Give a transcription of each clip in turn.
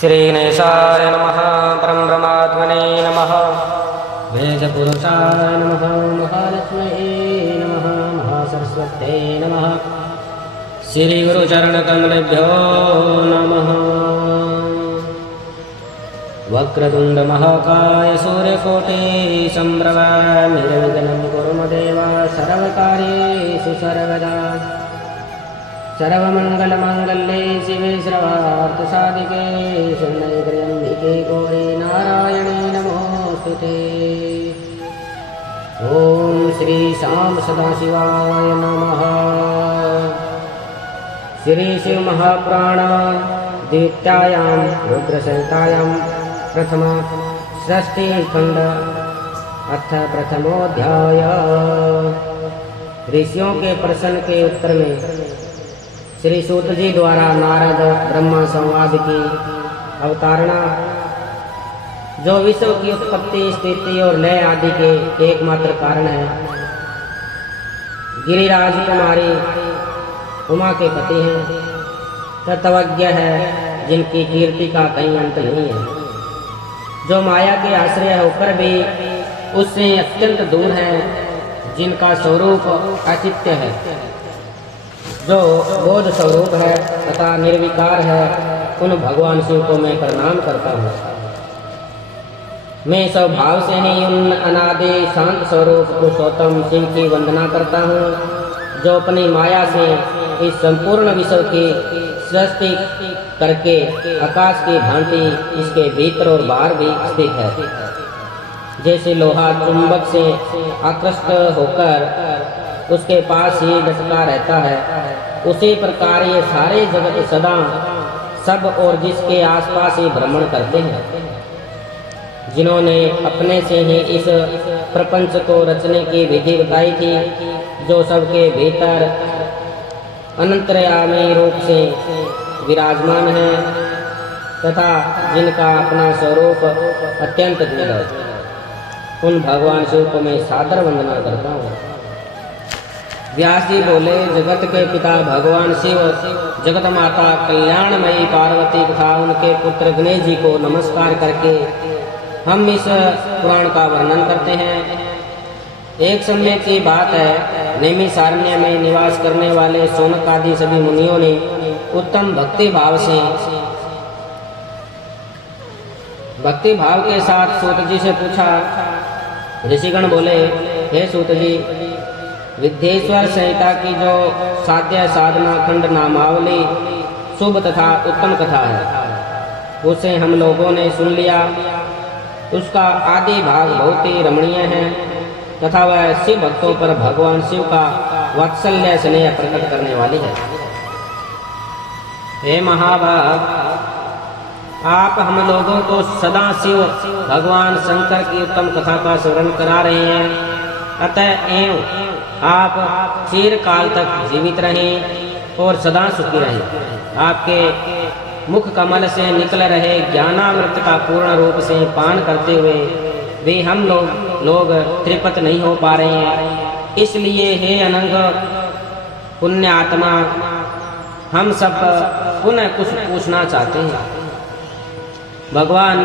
श्रीगणेशाय नमः। परब्रह्मात्मने नमः। वेदपुरुषाय नमः। महालक्ष्म्यै नमः। महासरस्वत्यै नमः। श्रीगुरुचरणकमलेभ्यो नमः। वक्रतुण्ड महाकाय सूर्यकोटि सम्भ्रम निर्विघ्नं कुरु मम देव सर्वकार्येषु सर्वदा। सर्वमङ्गलमाङ्गल्ये शिवे सर्वार्थसाधिके शरण्ये गौरी नारायणे नमोस्तुते। ॐ श्री शाम सदाशिवाय नमः। श्री शिव महापुराण द्वितीयां रुद्रसंहितायां प्रथम षष्ठीखंड अथ प्रथमोऽध्याय। ऋषियों के प्रश्न के उत्तर में श्री सूत जी द्वारा नारद ब्रह्मा संवाद की अवतारणा, जो विश्व की उत्पत्ति स्थिति और लय आदि के एकमात्र कारण है। गिरिराज कुमारी उमा के पति हैं, तत्वज्ञ है, जिनकी कीर्ति का कहीं अंत नहीं है, जो माया के आश्रय होकर भी उससे अत्यंत दूर है, जिनका स्वरूप अचित्य है, जो बोध स्वरूप है तथा निर्विकार है, उन भगवान शिव को मैं प्रणाम करता हूँ। मैं स्वभाव से ही उन अनादि शांत स्वरूप पुरुषोत्तम शिव की वंदना करता हूँ, जो अपनी माया से इस संपूर्ण विश्व की सृष्टि करके आकाश की भांति इसके भीतर और बाहर भी स्थित है। जैसे लोहा चुंबक से आकृष्ट होकर उसके पास ही लटका रहता है, उसी प्रकार ये सारे जगत सदा सब और जिसके आसपास ही भ्रमण करते हैं। जिन्होंने अपने से ही इस प्रपंच को रचने की विधि बताई थी, जो सबके भीतर अनंतर्यामी रूप से विराजमान है तथा जिनका अपना स्वरूप अत्यंत दूर है, उन भगवान शिव को मैं सादर वंदना करता हूँ। व्यास जी बोले, जगत के पिता भगवान शिव, जगत माता कल्याणमयी पार्वती तथा उनके पुत्र गणेश जी को नमस्कार करके हम इस पुराण का वर्णन करते हैं। एक समय की बात है, नैमिषारण्य में निवास करने वाले शौनक आदि सभी मुनियों ने उत्तम भक्ति भाव के साथ सूत जी से पूछा। ऋषिगण बोले, हे सूत जी, विद्येश्वर संहिता की जो साध्य साधना खंड नामावली शुभ तथा उत्तम कथा है, उसे हम लोगों ने सुन लिया। उसका आदि भाग बहुत ही रमणीय है तथा वह शिव भक्तों पर भगवान शिव का वात्सल्य स्नेह प्रकट करने वाली है। हे महाभाग, आप हम लोगों को सदा शिव भगवान शंकर की उत्तम कथा का स्मरण करा रहे हैं। अतः एवं आप चिरकाल तक जीवित रहें और सदा सुखी रहें। आपके मुख कमल से निकल रहे ज्ञानामृत का पूर्ण रूप से पान करते हुए भी हम लोग तृप्त नहीं हो पा रहे हैं। इसलिए हे अनंग पुण्य आत्मा, हम सब पुनः कुछ पूछना चाहते हैं। भगवान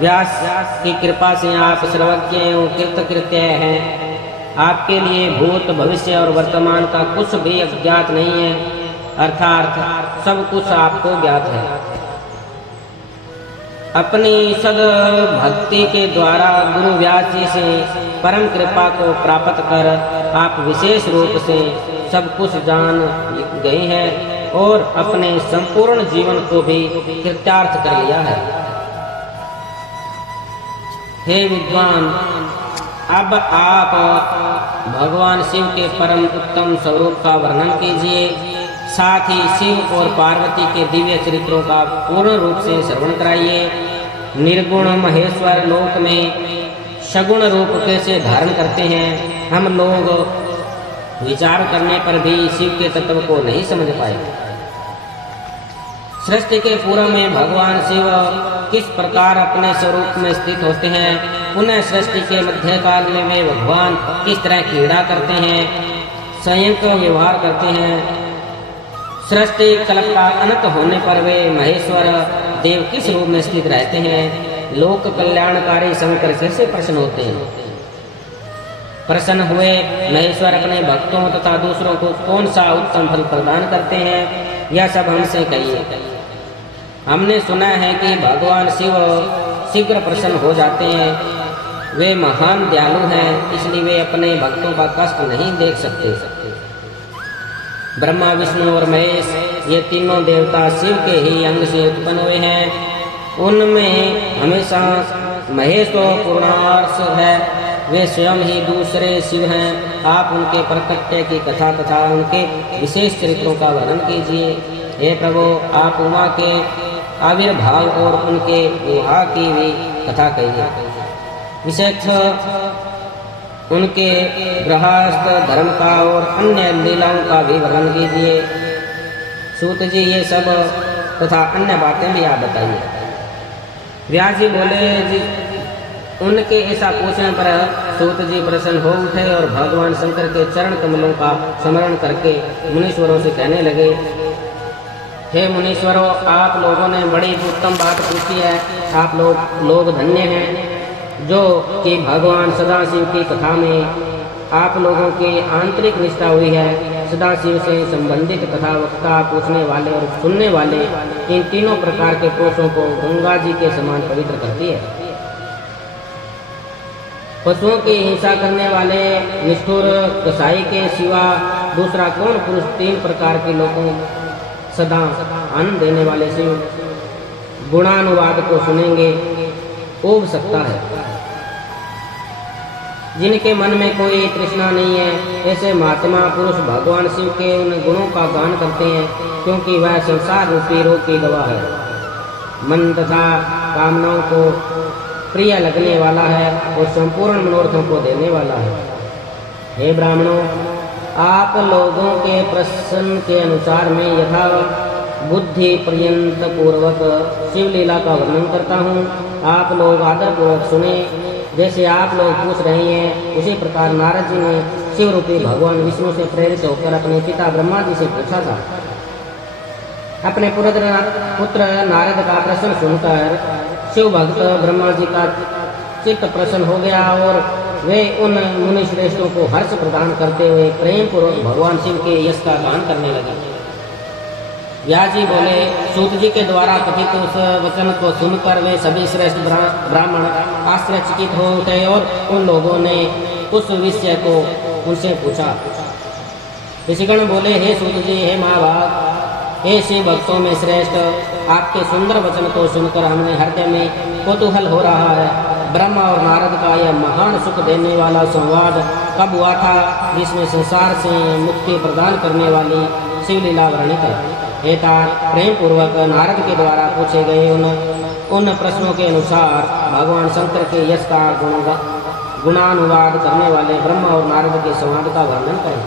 व्यास की कृपा से आप सर्वज्ञ एवं कृतकृत्य हैं। आपके लिए भूत भविष्य और वर्तमान का कुछ भी अज्ञात नहीं है, अर्थात सब कुछ आपको ज्ञात है। अपनी सद भक्ति के द्वारा गुरु व्यास जी से परम कृपा को प्राप्त कर आप विशेष रूप से सब कुछ जान गए हैं और अपने संपूर्ण जीवन को भी कृत्यार्थ कर लिया है। हे विद्वान, अब आप भगवान शिव के परम उत्तम स्वरूप का वर्णन कीजिए, साथ ही शिव और पार्वती के दिव्य चरित्रों का पूर्ण रूप से श्रवण कराइए। निर्गुण महेश्वर लोक में सगुण रूप कैसे धारण करते हैं, हम लोग विचार करने पर भी शिव के तत्व को नहीं समझ पाए। सृष्टि के पूर्व में भगवान शिव किस प्रकार अपने स्वरूप में स्थित होते हैं, पुनः सृष्टि के मध्यकाल में वे भगवान किस तरह क्रीड़ा करते हैं, संयम का व्यवहार करते हैं। सृष्टि कल्प का अनंत होने पर वे महेश्वर देव किस रूप में स्थित रहते हैं, लोक कल्याणकारी शंकर कैसे प्रसन्न होते हैं। प्रसन्न हुए महेश्वर अपने भक्तों तथा दूसरों को कौन सा उत्तम फल प्रदान करते हैं, यह सब हमसे कहिए। हमने सुना है कि भगवान शिव शीघ्र प्रसन्न हो जाते हैं। वे महान दयालु हैं, इसलिए वे अपने भक्तों का कष्ट नहीं देख सकते। ब्रह्मा, विष्णु और महेश ये तीनों देवता शिव के ही अंग से उत्पन्न हुए हैं। उनमें हमेशा महेश तो पूर्णार्थ है, वे स्वयं ही दूसरे शिव हैं। आप उनके प्रकट्य की कथा तथा उनके विशेष चरित्रों का वर्णन कीजिए। हे प्रभु, आप उमा के आविर्भाव और उनके विवाह की भी कथा कहिए। विशेष उनके गृहस्थ धर्म का और अन्य लीलाओं का भी वर्णन कीजिए। सूत जी ये सब तथा अन्य बातें भी आप बताइए। व्यास जी बोले जी, उनके ऐसा पूछने पर सूत जी प्रसन्न हो उठे और भगवान शंकर के चरण कमलों का स्मरण करके मुनीश्वरों से कहने लगे, हे मुनीश्वरों, आप लोगों ने बड़ी उत्तम बात पूछी है। आप लोग धन्य हैं जो कि भगवान सदाशिव की कथा में आप लोगों की आंतरिक निष्ठा हुई है। सदाशिव से संबंधित कथा वक्ता, पूछने वाले और सुनने वाले, इन तीनों प्रकार के पुरुषों को गंगा जी के समान पवित्र करती है। पशुओं की हिंसा करने वाले निष्ठुर कसाई के सिवा दूसरा कौन पुरुष तीन प्रकार के लोगों सदा आनंद देने वाले शिव गुणानुवाद को सुनेंगे उब सकता है। जिनके मन में कोई तृष्णा नहीं है, ऐसे महात्मा पुरुष भगवान शिव के उन गुणों का गान करते हैं, क्योंकि वह संसार रूपी रोग की दवा है, मन तथा कामनाओं को प्रिय लगने वाला है और संपूर्ण मनोरथों को देने वाला है। हे ब्राह्मणों, आप लोगों के प्रश्न के अनुसार मैं यथा बुद्धि पर्यंत पूर्वक शिवलीला का वर्णन करता हूँ। आप लोग आदर पूर्वक सुने। जैसे आप लोग पूछ रहे हैं, उसी प्रकार नारद जी ने शिव रूपी भगवान विष्णु से प्रेरित होकर अपने पिता ब्रह्मा जी से पूछा था। अपने पुत्र नारद का प्रश्न सुनकर शिव भक्त ब्रह्मा जी का चित्त प्रसन्न हो गया और वे उन मुनि श्रेष्ठों को हर्ष प्रदान करते हुए प्रेम पूर्वक भगवान शिव के यश का गान करने लगे। व्यास जी बोले, सूत जी के द्वारा कथित उस वचन को सुनकर वे सभी श्रेष्ठ ब्राह्मण आश्चर्यचकित हो उठे और उन लोगों ने उस विषय को उनसे पूछा। ऋषिगण बोले, हे सूत जी, हे महाभाग, हे शिव भक्तों में श्रेष्ठ, आपके सुंदर वचन को सुनकर हमें हृदय में कौतूहल हो रहा है। ब्रह्मा और नारद का यह महान सुख देने वाला संवाद कब हुआ था, जिसमें संसार से मुक्ति प्रदान करने वाली शिवलीला वर्णित है। प्रेम पूर्वक नारद के द्वारा पूछे गए उन प्रश्नों के अनुसार भगवान शंकर के यश का गुणानुवाद करने वाले ब्रह्मा और नारद के संवाद का वर्णन करें।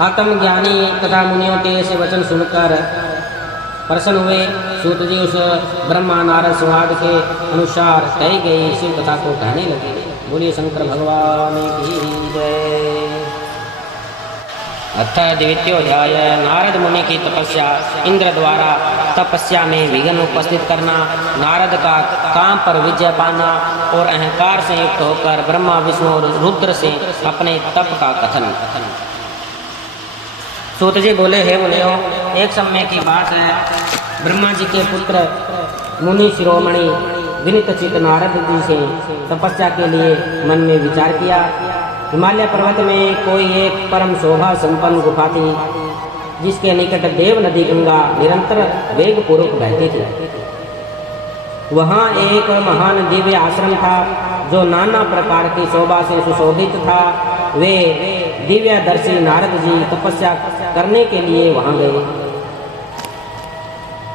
आत्मज्ञानी तथा मुनियों के ऐसे वचन सुनकर प्रसन्न हुए। सूत जी उस ब्रह्मा नारद संवाद के अनुसार कही गई शिव कथा को कहने लगे। बोलिए शंकर भगवान की जय। अथ द्वितीयोध्याय नारद मुनि की तपस्या। इंद्र द्वारा तपस्या में विघ्न उपस्थित करना, नारद का काम पर विजय पाना और अहंकार से युक्त होकर ब्रह्मा विष्णु और रुद्र से अपने तप का कथन। सूत जी बोले, हे मुनियों, एक समय की बात है, ब्रह्मा जी के पुत्र मुनि शिरोमणि विनीत चित्त नारद जी से तपस्या के लिए मन में विचार किया। हिमालय पर्वत में कोई एक परम शोभा संपन्न गुफा थी, जिसके निकट देव नदी गंगा निरंतर वेग पूर्वक बहती थी। वहाँ एक महान दिव्य आश्रम था, जो नाना प्रकार की शोभा से सुशोभित था। वे दिव्यदर्शी नारद जी तपस्या करने के लिए वहाँ गए।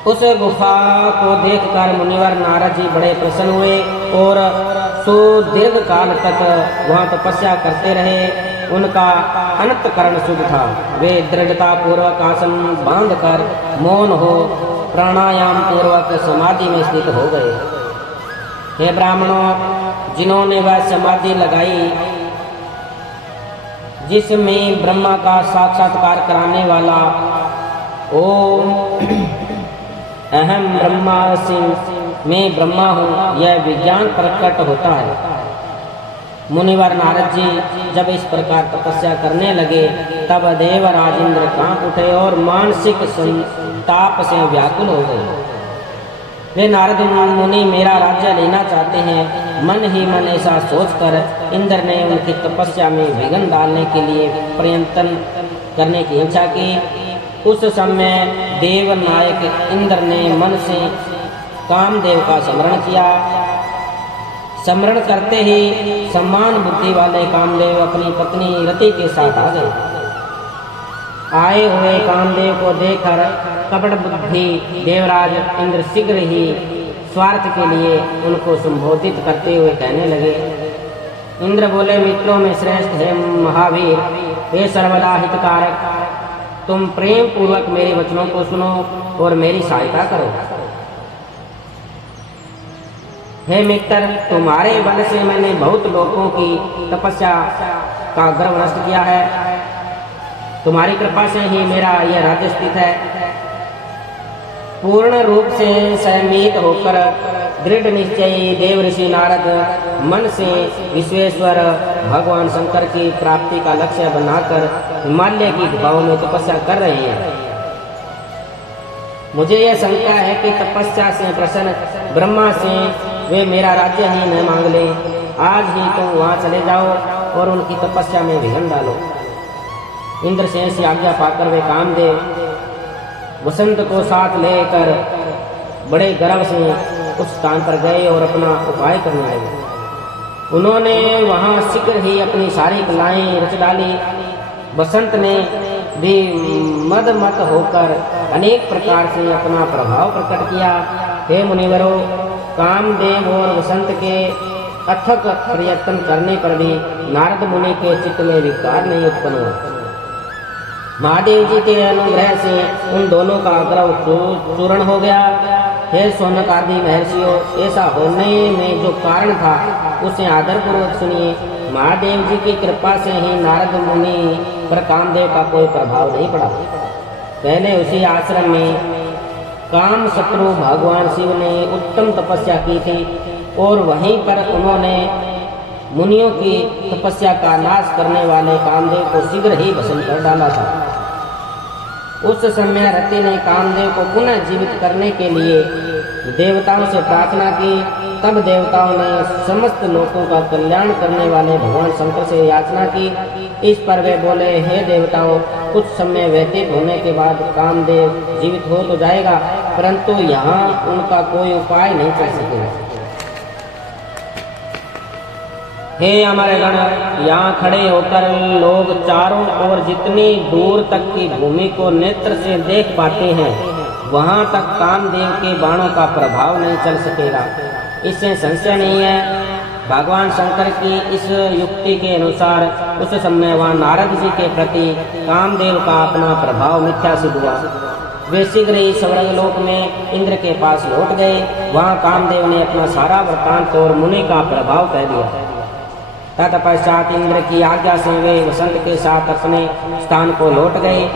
उस गुफा को देखकर मुनिवर नारद जी बड़े प्रसन्न हुए और सुदीर्घ काल तक वहाँ तपस्या करते रहे। उनका अंतःकरण शुद्ध था। वे दृढ़ता पूर्वक आसन बांधकर मौन हो प्राणायाम पूर्वक समाधि में स्थित हो गए। हे ब्राह्मणों, जिन्होंने वह समाधि लगाई जिसमें ब्रह्मा का साक्षात्कार कराने वाला ओम अहम ब्रह्मास्मि, मैं ब्रह्मा हूँ, यह विज्ञान प्रकट होता है। मुनिवर नारद जी जब इस प्रकार तपस्या करने लगे तब देवराज इंद्र कांप उठे और मानसिक संताप से व्याकुल हो गए। वे नारद मुनि मेरा राज्य लेना चाहते हैं। मन ही मन ऐसा सोचकर इंद्र ने उनकी तपस्या में विघ्न डालने के लिए प्रयत्न करने की इच्छा की। उस समय देव नायक इंद्र ने मन से कामदेव का स्मरण किया। स्मरण करते ही समान बुद्धि वाले कामदेव अपनी पत्नी रति के साथ आ गए। आए हुए कामदेव को देखकर कपट बुद्धि देवराज इंद्र शीघ्र ही स्वार्थ के लिए उनको संबोधित करते हुए कहने लगे। इंद्र बोले, मित्रों में श्रेष्ठ है महावीर, हे सर्वदा हितकारक, तुम प्रेम पूर्वक मेरे वचनों को सुनो और मेरी सहायता करो। हे मित्र, तुम्हारे बल से मैंने बहुत लोगों की तपस्या का गर्व नष्ट किया है। तुम्हारी कृपा से ही मेरा यह राज्य स्थित है। पूर्ण रूप से संयमित होकर दृढ़ निश्चयी देव ऋषि नारद मन से विश्वेश्वर भगवान शंकर की प्राप्ति का लक्ष्य बनाकर हिमालय की गुफाओं में तपस्या कर रहे हैं। मुझे यह शंका है कि तपस्या से प्रसन्न ब्रह्मा से वे मेरा राज्य ही न मांग ले। आज ही तुम वहां चले जाओ और उनकी तपस्या में विघ्न डालो। इंद्रसेन से आज्ञा पाकर वे कामदेव वसंत को साथ लेकर बड़े गर्व से उस स्थान पर गए और अपना उपाय करने लगे। उन्होंने वहां शीघ्र ही अपनी सारी कलाएं रच डाली। वसंत ने भी मदमत होकर अनेक प्रकार से अपना प्रभाव प्रकट किया। हे मुनिवरों, कामदेव और वसंत के अथक प्रयत्न करने पर भी नारद मुनि के चित्त में विकार नहीं उत्पन्न हुआ। महादेव जी के अनुग्रह से उन दोनों का आग्रह चूर्ण हो गया। हे शौनक आदि महर्षियों, ऐसा होने में जो कारण था उसे आदरपूर्वक सुनिए। महादेव जी की कृपा से ही नारद मुनि पर कामदेव का कोई प्रभाव नहीं पड़ा। पहले उसी आश्रम में काम शत्रु भगवान शिव ने उत्तम तपस्या की थी और वहीं पर उन्होंने मुनियों की तपस्या का नाश करने वाले कामदेव को शीघ्र ही भस्म कर डाला था। उस समय रति ने कामदेव को पुनः जीवित करने के लिए देवताओं से प्रार्थना की। तब देवताओं ने समस्त लोगों का कल्याण करने वाले भगवान शंकर से याचना की। इस पर वे बोले, हे देवताओं, कुछ समय व्यतीत होने के बाद कामदेव जीवित हो तो जाएगा, परंतु यहाँ उनका कोई उपाय नहीं कर सकेगा। हे हमारे गण, यहाँ खड़े होकर लोग चारों ओर जितनी दूर तक की भूमि को नेत्र से देख पाते हैं, वहां तक कामदेव के बाणों का प्रभाव नहीं चल सकेगा। इससे संशय नहीं है। भगवान शंकर की इस युक्ति के अनुसार उस समय वहाँ नारद जी के प्रति कामदेव का अपना प्रभाव मिथ्या सिद्ध हुआ। वे शीघ्र ही स्वर्गलोक में इंद्र के पास लौट गए। वहाँ कामदेव ने अपना सारा वृत्तांत और मुनि का प्रभाव कह दिया। तत्पश्चात इंद्र की आज्ञा से वे वसंत के साथ अपने स्थान को लौट गए।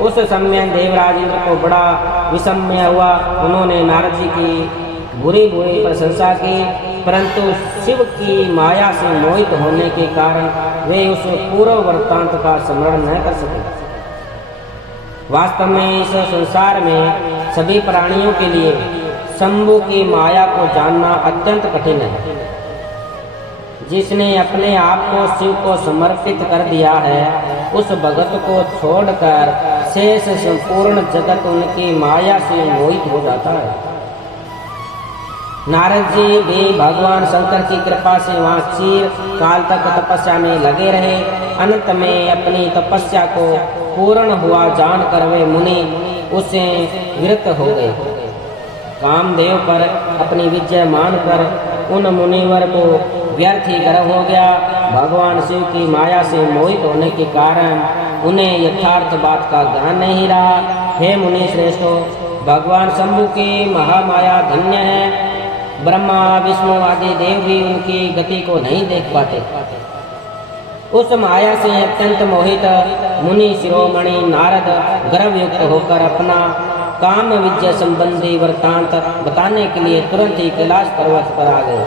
उस समय देवराज इंद्र को बड़ा विस्मय हुआ। उन्होंने नारद जी की बुरी बुरी प्रशंसा की, परंतु शिव की माया से मोहित होने के कारण वे उस पूर्व वृत्तांत का स्मरण न कर सके। वास्तव में इस संसार में सभी प्राणियों के लिए शंभु की माया को जानना अत्यंत कठिन है। जिसने अपने आप को शिव को समर्पित कर दिया है, उस भगत को छोड़कर शेष संपूर्ण जगत उनकी माया से मोहित हो जाता है। नारद जी भी भगवान शंकर की कृपा से वहाँ चिर काल तक तपस्या में लगे रहे। अंत में अपनी तपस्या को पूर्ण हुआ जानकर वे मुनि उससे विरत हो गए। कामदेव पर अपनी विजय मानकर उन मुनिवर को व्यर्थ ही गर्व हो गया। भगवान शिव की माया से मोहित होने के कारण उन्हें यथार्थ बात का ज्ञान नहीं रहा। हे मुनि श्रेष्ठों, भगवान शंभु की महामाया धन्य है। ब्रह्मा विष्णु आदि देव भी उनकी गति को नहीं देख पाते। उस माया से अत्यंत मोहित मुनि शिरोमणि नारद गर्वयुक्त होकर अपना काम विजय संबंधी वृत्तांत बताने के लिए तुरंत ही कैलाश पर्वत पर आ गए।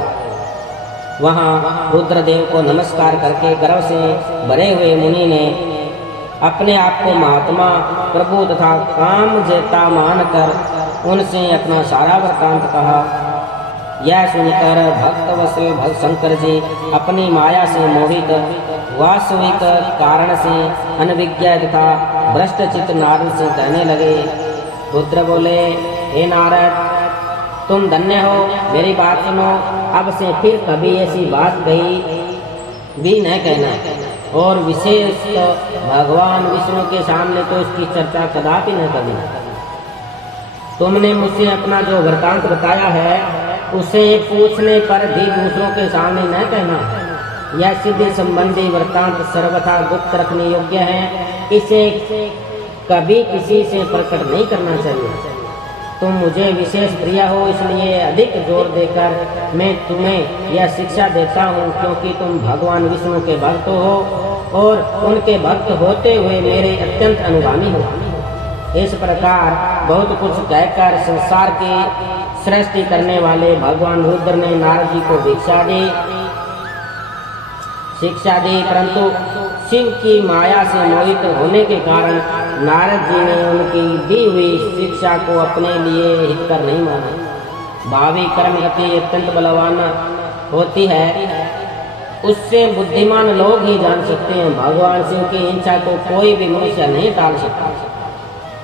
वहाँ रुद्रदेव को नमस्कार करके गर्व से भरे हुए मुनि ने अपने आप को महात्मा, प्रभु तथा काम जेता मानकर उनसे अपना सारा वृत्तांत कहा। यह सुनकर भक्त वत्सल भक्त शंकर जी अपनी माया से मोहित, वास्तविक कारण से अनभिज्ञ तथा भ्रष्ट चित्त नारद से कहने लगे। रुद्र बोले, हे नारद, तुम धन्य हो, मेरी बात सुनो। अब से फिर कभी ऐसी बात कही भी न कहना, और विशेष भगवान विष्णु के सामने तो इसकी चर्चा कदापि न करना। तुमने मुझसे अपना जो वृत्तांत बताया है उसे पूछने पर भी दूसरों के सामने न कहना। यह सिद्धि संबंधी वृत्तांत सर्वथा गुप्त रखने योग्य है, इसे कभी किसी से प्रकट नहीं करना चाहिए। तुम मुझे विशेष प्रिय हो, इसलिए अधिक जोर देकर मैं तुम्हें यह शिक्षा देता हूँ, क्योंकि तुम भगवान विष्णु के भक्त हो और उनके भक्त होते हुए मेरे अत्यंत अनुगामी हो। इस प्रकार बहुत कुछ कहकर संसार की सृष्टि करने वाले भगवान रुद्र ने नारद जी को शिक्षा दी, परंतु शिव की माया से मोहित होने के कारण नारद जी ने उनकी दी हुई शिक्षा को अपने लिए हितकर नहीं माना। भावी कर्म गति अत्यंत बलवान होती है, उससे बुद्धिमान लोग ही जान सकते हैं। भगवान शिव की इच्छा को कोई भी मनुष्य नहीं टाल सकता।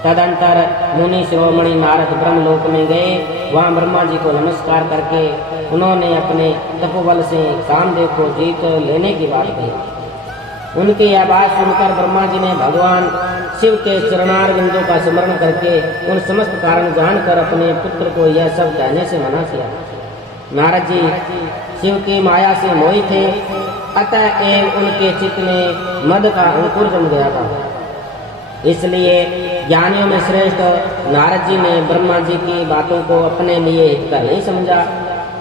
तदंतर मुनि शिरोमणि नारद ब्रह्मलोक में गए। वहाँ ब्रह्मा जी को नमस्कार करके उन्होंने अपने तपोबल से कामदेव को जीत लेने की बात कही। उनकी यह बात सुनकर ब्रह्मा जी ने भगवान शिव के चरणार बिंदु का स्मरण करके उन समस्त कारण जानकर अपने पुत्र को यह सब कहने से मना किया। नारद जी शिव की माया से मोहित थे, अतः उनके चित्त में मद का अंकुर जम गया था। इसलिए ज्ञानियों में श्रेष्ठ नारद जी ने ब्रह्मा जी की बातों को अपने लिए हितकर नहीं समझा।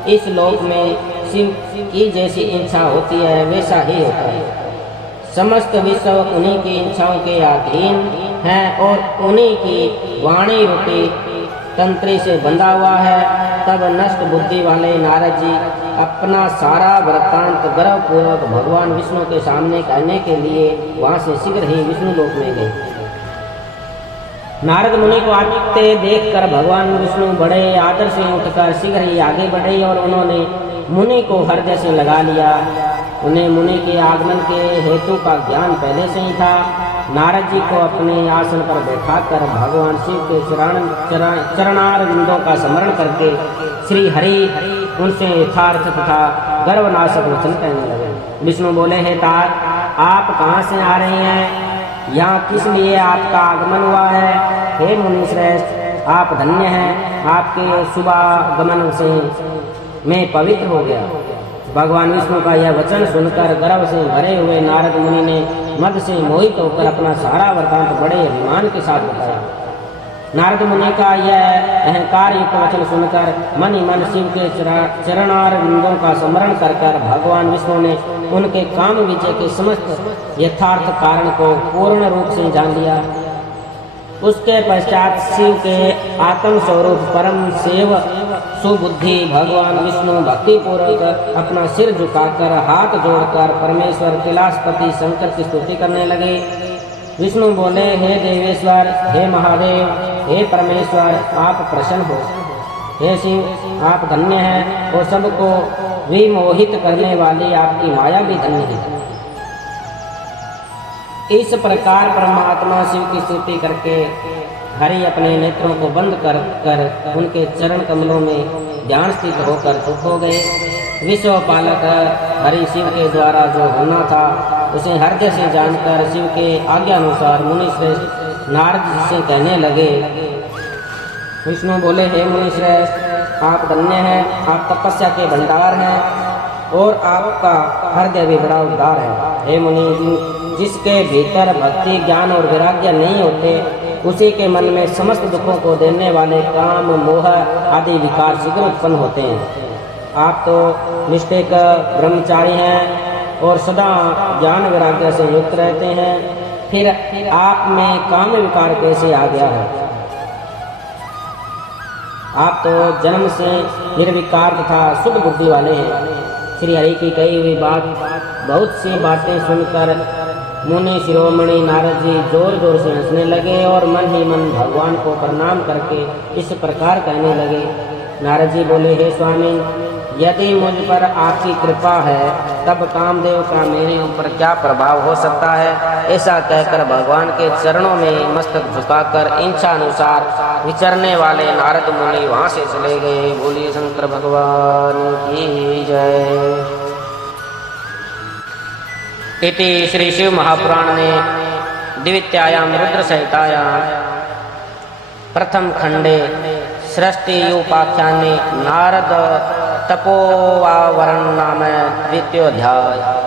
इस लोक में शिव की जैसी इच्छा होती है वैसा ही होता है। समस्त विश्व उन्हीं की इच्छाओं के अधीन है और उन्हीं की वाणी रूपी तंत्री से बंधा हुआ है। तब नष्ट बुद्धि वाले नारद जी अपना सारा वृत्तांत गर्वपूर्वक भगवान विष्णु के सामने कहने के लिए वहां से शीघ्र ही विष्णु लोक में गए। नारद मुनि को आते देखकर भगवान विष्णु बड़े आदर से उठकर शीघ्र ही आगे बढ़े और उन्होंने मुनि को हृदय से लगा लिया। उन्हें मुनि के आगमन के हेतु का ज्ञान पहले से ही था। नारद जी को अपने आसन पर बैठाकर भगवान शिव के चरणार बिंदों का स्मरण करके श्री हरि उनसे यथार्थ तथा गर्वनाशक वचन कहने लगे। विष्णु बोले, हे तात, आप कहाँ से आ रहे हैं? यहाँ किस लिए आपका आगमन हुआ है? हे मुनि श्रेष्ठ, आप धन्य हैं, आपके शुभागमन से मैं पवित्र हो गया। भगवान विष्णु का यह वचन सुनकर गर्व से भरे हुए नारद मुनि ने मद से मोहित होकर अपना सारा वृत्तांत बड़े अभिमान के साथ बताया। नारद मुनि का यह अहंकार युक्त वचन सुनकर मन ही मन शिव के चरणार बिंदों का स्मरण कर भगवान विष्णु ने उनके काम विजय के समस्त यथार्थ कारण को पूर्ण रूप से जान लिया। उसके पश्चात शिव के आत्म स्वरूप परम सेव सुबुद्धि भगवान विष्णु भक्ति पूर्वक अपना सिर झुकाकर हाथ जोड़कर परमेश्वर कैलाशपति शंकर की स्तुति करने लगे। विष्णु बोले, हे देवेश्वर, हे महादेव, हे परमेश्वर, आप प्रसन्न हो। हे शिव, आप धन्य हैं और सबको विमोहित करने वाली आपकी माया भी धन्य है। इस प्रकार परमात्मा शिव की स्तुति करके हरि अपने नेत्रों को बंद कर उनके चरण कमलों में ध्यान स्थित होकर चुप हो गए। विश्व पालक हरि शिव के द्वारा जो होना था उसे हृदय से जानकर शिव के आज्ञा अनुसार मुनि श्रेष्ठ नारद से कहने लगे। विष्णु बोले, हे मुनि श्रेष्ठ, आप धन्य हैं, आप तपस्या के भंडार हैं और आपका हृदय भी बड़ा उदार है। हे मुनि, जिसके भीतर भक्ति ज्ञान और वैराग्य नहीं होते उसी के मन में समस्त दुखों को देने वाले काम मोह आदि विकार शीघ्र उत्पन्न होते हैं। आप तो निष्ठिक ब्रह्मचारी हैं और सदा ज्ञान वैराग्य से युक्त रहते हैं, फिर आप में काम विकार कैसे आ गया है? आप तो जन्म से निर्विकार तथा शुद्ध बुद्धि वाले हैं। श्री हरि की कही हुई बात बहुत सी बातें सुनकर मुनि शिरोमणि नारद जी जोर जोर से हंसने लगे और मन ही मन भगवान को प्रणाम करके इस प्रकार कहने लगे। नारद जी बोले, हे स्वामी, यदि मुझ पर आपकी कृपा है तब कामदेव का मेरे ऊपर क्या प्रभाव हो सकता है। ऐसा कहकर भगवान के चरणों में मस्तक झुकाकर इच्छा अनुसार विचरने वाले नारद मुनि वहां से चले गए। बोलिए शंकर भगवान की जय। इति श्री शिव महापुराण में द्वितीयायाम रुद्र संहितायां प्रथम खंडे सृष्टि उपाख्याने नारद तपोवावरण नाम द्वितीयोऽध्याय।